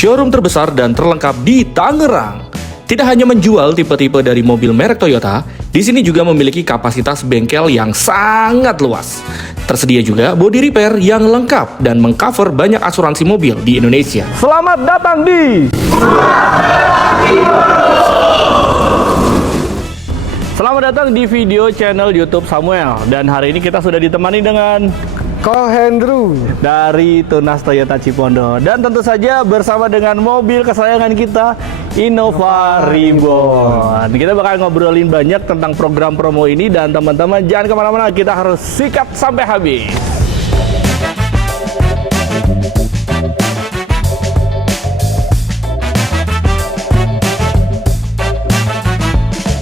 showroom terbesar dan terlengkap di Tangerang. Tidak hanya menjual tipe-tipe dari mobil merek Toyota, di sini juga memiliki kapasitas bengkel yang sangat luas. Tersedia juga body repair yang lengkap dan mengcover banyak asuransi mobil di Indonesia. Selamat datang di Selamat datang di video channel YouTube Samuel. Dan hari ini kita sudah ditemani dengan Ko Hendru dari Tunas Toyota Cipondo. Dan tentu saja bersama dengan mobil kesayangan kita, Innova Reborn. Kita bakal ngobrolin banyak tentang program promo ini. Dan teman-teman jangan kemana-mana, kita harus sikat sampai habis.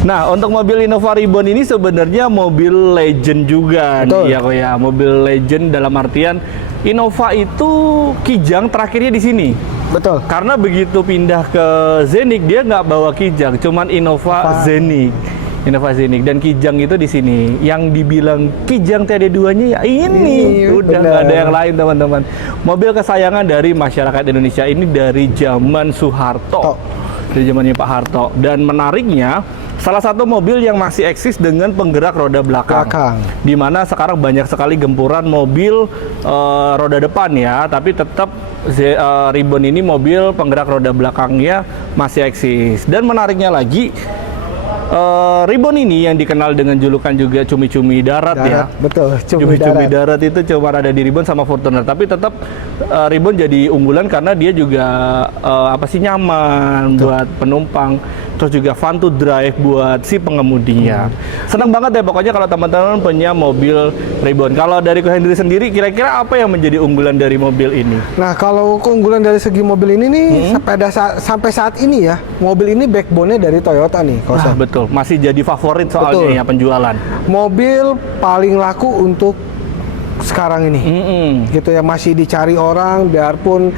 Nah, untuk mobil Innova Reborn ini sebenarnya mobil legend juga nih, ya kok ya. Mobil legend dalam artian Innova itu Kijang terakhirnya di sini. betul. Karena begitu pindah ke Zenik dia nggak bawa Kijang, cuman Innova Zenik. Innova Zenik dan Kijang itu di sini. Yang dibilang Kijang TD2-nya ya ini udah nggak ada yang lain, teman-teman. Mobil kesayangan dari masyarakat Indonesia ini dari zaman Soeharto. Dari zamannya Pak Harto. Dan menariknya, salah satu mobil yang masih eksis dengan penggerak roda belakang. Di mana sekarang banyak sekali gempuran mobil roda depan ya, tapi tetap Reborn ini mobil penggerak roda belakangnya masih eksis. Dan menariknya lagi, Reborn ini yang dikenal dengan julukan juga cumi-cumi darat ya. Betul, Cumi-cumi darat itu cuma ada di Reborn sama Fortuner, tapi tetap Reborn jadi unggulan karena dia juga nyaman buat penumpang, terus juga fun to drive buat si pengemudinya. Senang banget ya pokoknya kalau teman-teman punya mobil Reborn. Kalau dari Ko Hendri sendiri, kira-kira apa yang menjadi unggulan dari mobil ini? Nah, kalau keunggulan dari segi mobil ini nih, sampai saat ini ya, mobil ini backbone-nya dari Toyota nih. Nah, betul, masih jadi favorit soalnya ya penjualan. Mobil paling laku untuk sekarang ini, gitu ya, masih dicari orang, biarpun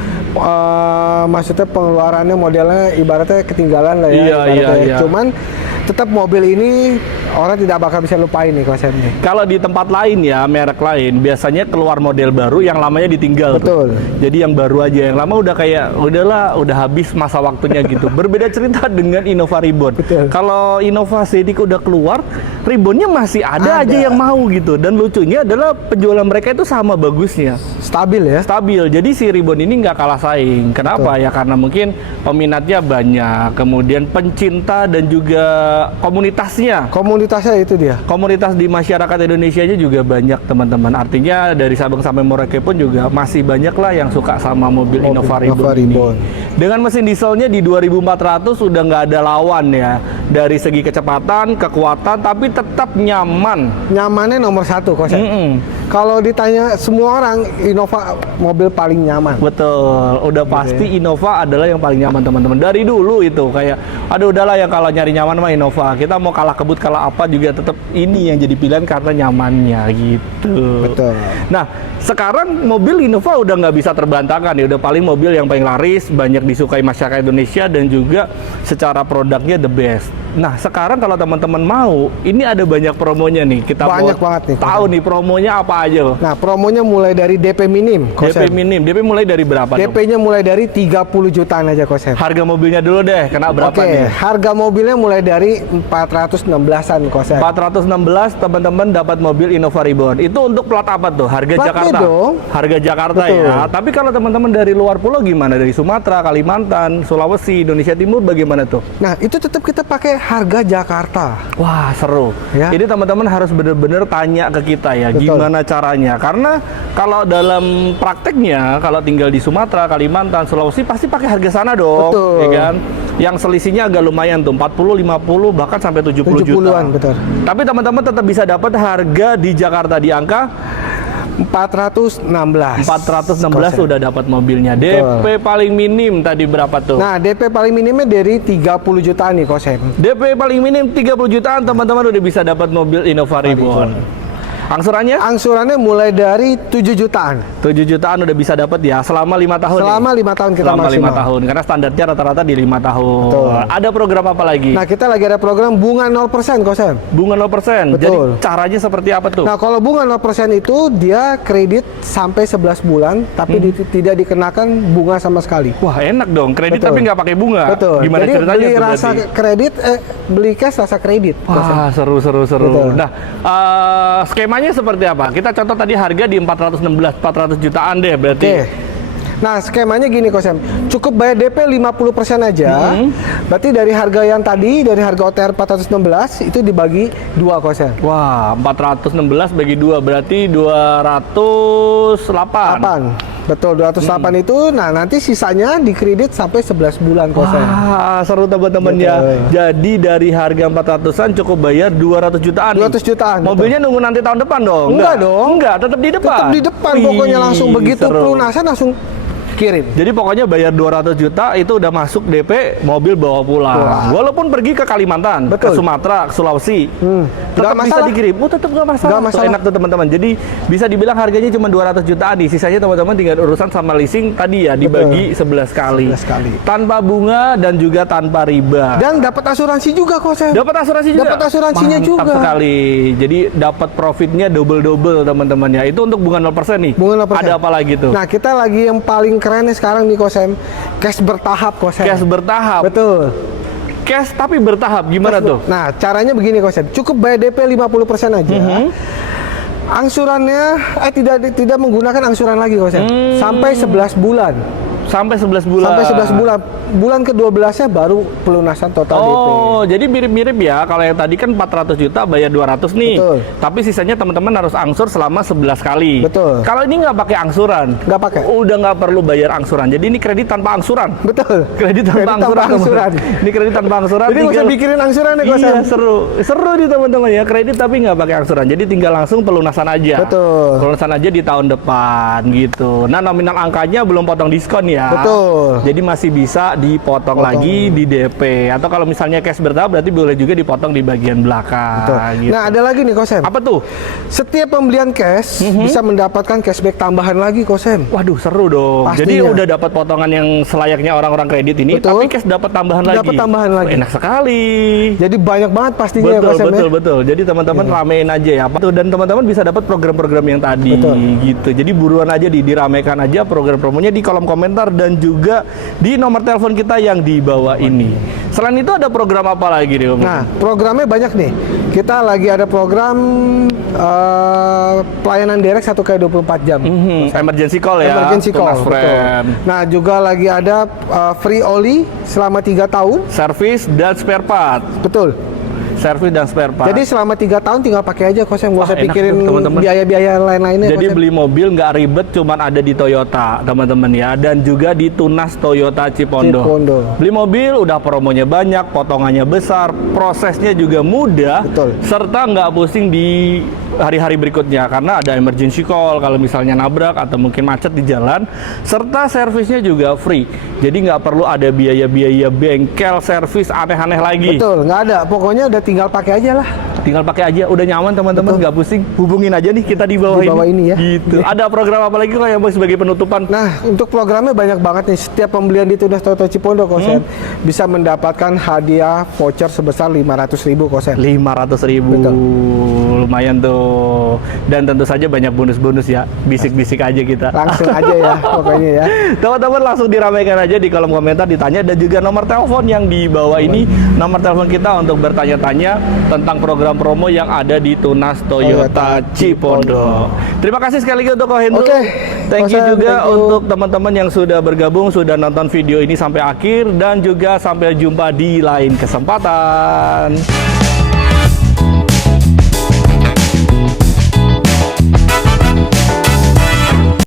maksudnya pengeluarannya modelnya ibaratnya ketinggalan lah ya. Iya. Cuman tetap mobil ini orang tidak bakal bisa lupain nih konsepnya. Kalau di tempat lain ya, merek lain biasanya keluar model baru yang lamanya ditinggal. Betul. Jadi yang baru aja, yang lama udah kayak udah habis masa waktunya gitu. Berbeda cerita dengan Innova Reborn. Kalau Innova Zenik udah keluar, Rebornnya masih ada aja yang mau gitu. Dan lucunya adalah penjualan mereka itu sama bagusnya. Stabil ya. Stabil. Jadi si Reborn ini nggak kalah saing. Kenapa? Ya karena mungkin peminatnya banyak, kemudian pencinta dan juga komunitasnya. Komunitasnya itu dia. Komunitas di masyarakat Indonesia-nya juga banyak, teman-teman. Artinya dari Sabang sampai Merauke pun juga masih banyak lah yang suka sama mobil Innova Reborn ini. Dengan mesin dieselnya di 2400 sudah nggak ada lawan ya. Dari segi kecepatan, kekuatan, tapi tetap nyaman. Nyamannya nomor satu konsep. Kalau ditanya semua orang, Innova mobil paling nyaman. Betul, udah pasti Innova adalah yang paling nyaman, teman-teman. Dari dulu itu kayak, aduh udahlah yang kalau nyari nyaman mah Innova. Kita mau kalah kebut kalah apa juga tetap ini yang jadi pilihan karena nyamannya gitu. Betul. Nah, sekarang mobil Innova udah nggak bisa terbantahkan ya. Udah paling mobil yang paling laris, banyak disukai masyarakat Indonesia dan juga secara produknya the best. Nah, sekarang kalau teman-teman mau, ini ada banyak promonya nih. Kita banyak mau banget nih. Tahu nih promonya apa aja. Nah, promonya mulai dari DP minim. DP mulai dari berapa? DP-nya mulai dari 30 jutaan aja konsep. Harga mobilnya dulu deh, kena berapa nih? Harga mobilnya mulai dari 416-an konsep. 416 teman-teman dapat mobil Innova Reborn. Itu untuk plat apa tuh? Harga Platnya Jakarta. Dong. Harga Jakarta. Betul. Ya. Tapi kalau teman-teman dari luar pulau gimana? Dari Sumatera, Kalimantan, Sulawesi, Indonesia Timur bagaimana tuh? Nah, itu tetap kita pakai harga Jakarta. Wah, seru. Ya. Jadi teman-teman harus benar-benar tanya ke kita ya, gimana caranya. Karena kalau dalam prakteknya, kalau tinggal di Sumatera, Kalimantan, Sulawesi pasti pakai harga sana dong. Betul. Ya kan? Yang selisihnya agak lumayan tuh, 40, 50, bahkan sampai 70 juta. Betul. Tapi teman-teman tetap bisa dapat harga di Jakarta di angka 416 sudah dapat mobilnya. DP paling minim tadi berapa tuh? Nah, DP paling minimnya dari 30 jutaan nih konsep. DP paling minim 30 jutaan teman-teman udah bisa dapat mobil Innova Reborn. Angsurannya? Angsurannya mulai dari 7 jutaan. 7 jutaan udah bisa dapat ya selama 5 tahun. Selama 5 tahun kita selama maksimal. 5 tahun karena standarnya rata-rata di 5 tahun. Betul. Ada program apa lagi? Nah, kita lagi ada program bunga 0% Kosem. Bunga 0%. Jadi Betul. caranya seperti apa tuh? Nah, kalau bunga 0% itu dia kredit sampai 11 bulan tapi tidak dikenakan bunga sama sekali. Wah, enak dong. Kredit Betul. tapi nggak pakai bunga. Betul. Gimana Jadi ceritanya beli tuh rasa berarti? kredit, beli cash rasa kredit. Kosem. Wah, seru. Betul. Nah, skemanya seperti apa? Kita contoh tadi harga di 400 jutaan deh berarti. Oke. Nah, skemanya gini Kosem, cukup bayar DP 50% aja. Berarti dari harga yang tadi, dari harga OTR 416 itu dibagi 2 Kosem. Wah, 416 bagi 2 berarti 208. 8. Betul, 208 itu. Nah, nanti sisanya dikredit sampai 11 bulan Kosem. Wah, seru teman-teman ya. Jadi dari harga 400-an cukup bayar 200 jutaan. 200 jutaan. Mobilnya nunggu nanti tahun depan dong? Enggak dong. Enggak, tetap di depan. Tetap di depan Wih, pokoknya langsung begitu seru. pelunasan langsung kirim. Jadi pokoknya bayar 200 juta itu udah masuk DP, mobil bawa pulang. Walaupun pergi ke Kalimantan, ke Betul. Sumatera, ke Sulawesi, Nggak tetap bisa masalah. dikirim. Oh, tetap nggak masalah. Nggak Tuh, masalah. enak tuh teman-teman. Jadi bisa dibilang harganya cuma 200 jutaan nih. Sisanya teman-teman tinggal urusan sama leasing tadi ya, dibagi 11 kali. 11 kali. Tanpa bunga dan juga tanpa riba. Dan dapat asuransi juga Kosem. Dapat asuransi juga. Dapat asuransinya Mantap juga. sekali. Jadi dapat profitnya double teman-teman ya. Itu untuk bunga 0% nih. Bunga 0%. Ada apa lagi tuh? Nah, kita lagi yang paling keren nih sekarang nih Kosem, cash bertahap Kosem. Cash bertahap. Betul. Cash tapi bertahap. Gimana tuh? Nah, caranya begini Kosem, cukup bayar DP 50% aja. Angsurannya tidak menggunakan angsuran lagi Kosem. Sampai 11 bulan. Sampai 11 bulan. Sampai 11 bulan. Bulan ke-12-nya baru pelunasan total DP. Oh, jadi mirip-mirip ya. Kalau yang tadi kan 400 juta bayar 200 nih. Betul. Tapi sisanya teman-teman harus angsur selama 11 kali. Betul. Kalau ini nggak pakai angsuran. Nggak pakai. Udah nggak perlu bayar angsuran. Jadi ini kredit tanpa angsuran. Betul. Kredit tanpa Kredit tanpa angsuran. angsuran. Ini kredit tanpa angsuran. Jadi nggak usah bikirin angsuran ya Kosem. Iya, seru nih teman-teman ya. Kredit tapi nggak pakai angsuran. Jadi tinggal langsung pelunasan aja. Betul. Pelunasan aja di tahun depan gitu. Nah, nominal angkanya belum potong diskon ya. Betul. Jadi masih bisa dipotong lagi di DP. Atau kalau misalnya cash bertahap berarti boleh juga dipotong di bagian belakang. Betul. Gitu. Nah, ada lagi nih Kosem. Apa tuh? Setiap pembelian cash bisa mendapatkan cashback tambahan lagi Kosem. Waduh, seru dong. Pastinya. Jadi udah dapat potongan yang selayaknya orang-orang kredit ini, Betul. tapi cash dapat tambahan lagi. Dapat tambahan lagi. Enak sekali. Jadi banyak banget pastinya ya Betul, Kosem ya. betul. Jadi teman-teman ramein aja ya. Tuh, dan teman-teman bisa dapat program-program yang tadi Betul. gitu. Jadi buruan aja diramekan aja program-promonya di kolom komentar dan juga di nomor telepon kita yang di bawah ini. Selain itu ada program apa lagi nih, Om? Nah, programnya banyak nih. Kita lagi ada program pelayanan direct 1x24 jam. Emergency call ya. Emergency call. Tunas Betul. friend. Nah, juga lagi ada free oli selama 3 tahun. Service dan spare part. Betul. Service dan spare part. Jadi selama 3 tahun tinggal pakai aja Kosem, nggak Wah, usah enak pikirin tuh, teman-teman. biaya-biaya lain-lainnya. Jadi Kosem. beli mobil nggak ribet, cuman ada di Toyota, teman-teman ya. Dan juga di Tunas Toyota Cipondo. Cipondo. Beli mobil udah promonya banyak, potongannya besar, prosesnya juga mudah, Betul. serta nggak pusing di hari-hari berikutnya karena ada emergency call kalau misalnya nabrak atau mungkin macet di jalan, serta servisnya juga free. Jadi nggak perlu ada biaya-biaya bengkel, servis aneh-aneh lagi. Betul, nggak ada. Pokoknya udah tinggal pakai aja lah. Tinggal pakai aja, udah nyaman teman-teman, nggak pusing. Hubungin aja nih kita di bawah, Di bawah ini ya. Gitu. Ada program apa lagi kok yang mau sebagai penutupan? Nah, untuk programnya banyak banget nih. Setiap pembelian di Tunas Toyota Cipondo Kosem bisa mendapatkan hadiah voucher sebesar 500.000 Kosem. 500.000. Betul. Lumayan tuh. Dan tentu saja banyak bonus-bonus ya. Bisik-bisik aja kita. Langsung aja ya, pokoknya ya. Teman-teman langsung diramaikan aja di kolom komentar, ditanya, dan juga nomor telepon yang di bawah ini, nomor telepon kita untuk bertanya-tanya tentang program promo yang ada di Tunas Toyota Cipondo. Terima kasih sekali lagi untuk Ko Hendro. Oke. Thank you Kosen, juga thank you. untuk teman-teman yang sudah bergabung, sudah nonton video ini sampai akhir, dan juga sampai jumpa di lain kesempatan.